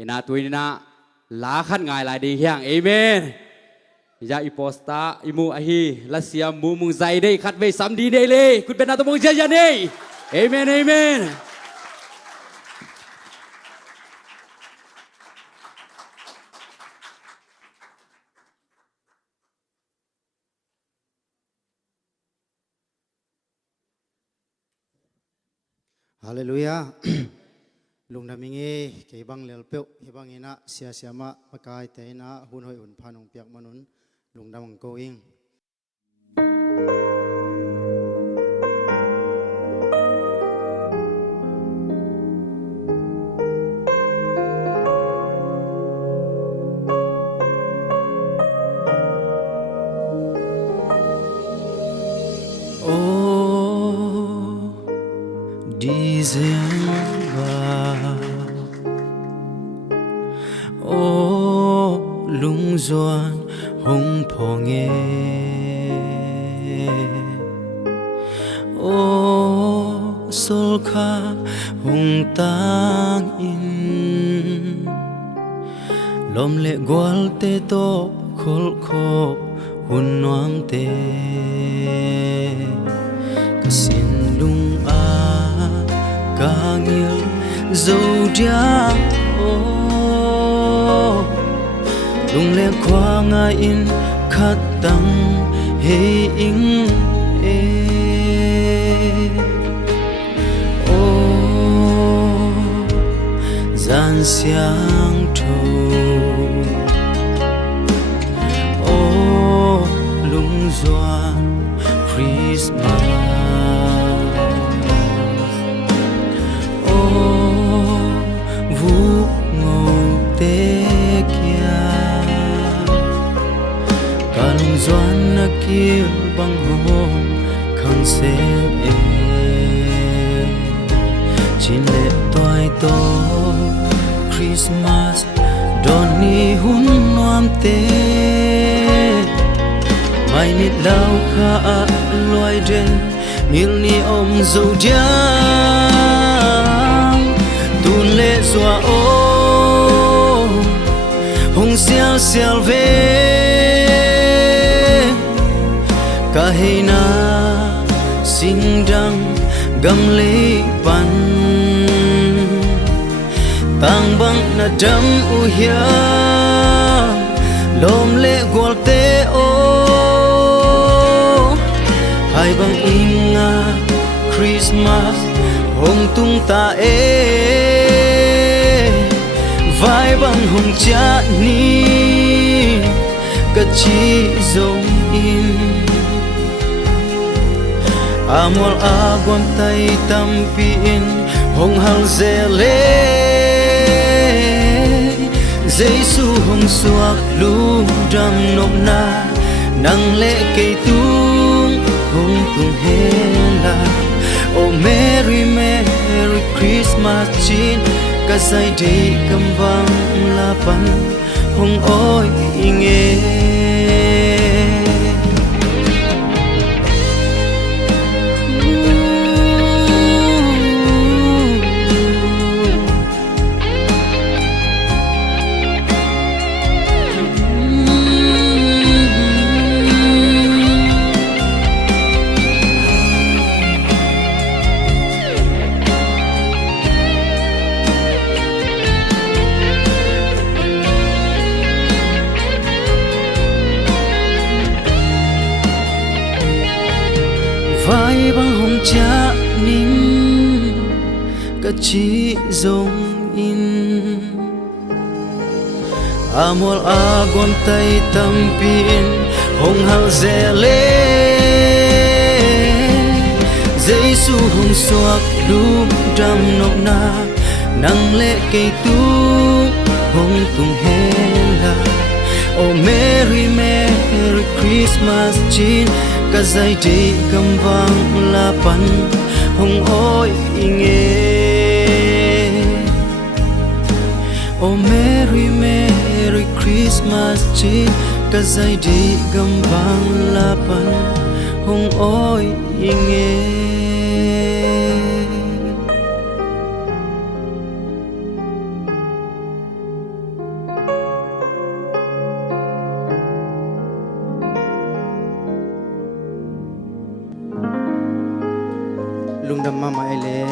ina tuina la khat ngai lai di hiang amen ya iposta imu ahi lasia mu mung zai dei khat ve sam di dei le kut ben atomong ja nei amen amen Hallelujah. Lung namingi kay bang lelpeu ibang ina siya siyama makai taina hunhoy un panong piak manun lung namang going. December, oh lung doan hong ponge, oh solka hong tang in, lom le gwal te to khol khop hun noang te, kasin lung Kangil zodiac oh lung le kwa nga in khat tang hey ing e oh zan xiang tho oh lung doan Christmas doan na kil bang hong khang sen e chin le toy to Christmas don ni hun nuam te mai nit lau kha a loi den mil ni om zo jang tun le zwa o hong xiao xiao ve kahina singdang gamle pan tang bang na dam u hia lom le gol te o hai bang inga Christmas hong tung ta e vai bang hong cha ni ka chi zong in amol agwam tay tampin hong hal zele Giêsu hong suak lu dam nop na nang le kay tung hong tung hela oh Merry Merry Christmas chin kasay di kambang lapan hong oi inge vai bang hong cha nin ka chi zong in amol agon tay tampin hong hal zele Giêsu hong suak lu dam nop na nang le kay tu hong tung hela oh Merry Merry Christmas chin kazay di kambang lapan hong oi inge oh Merry Merry Christmas chin kazay di kambang lapan hong oi inge lung đam ma ma ele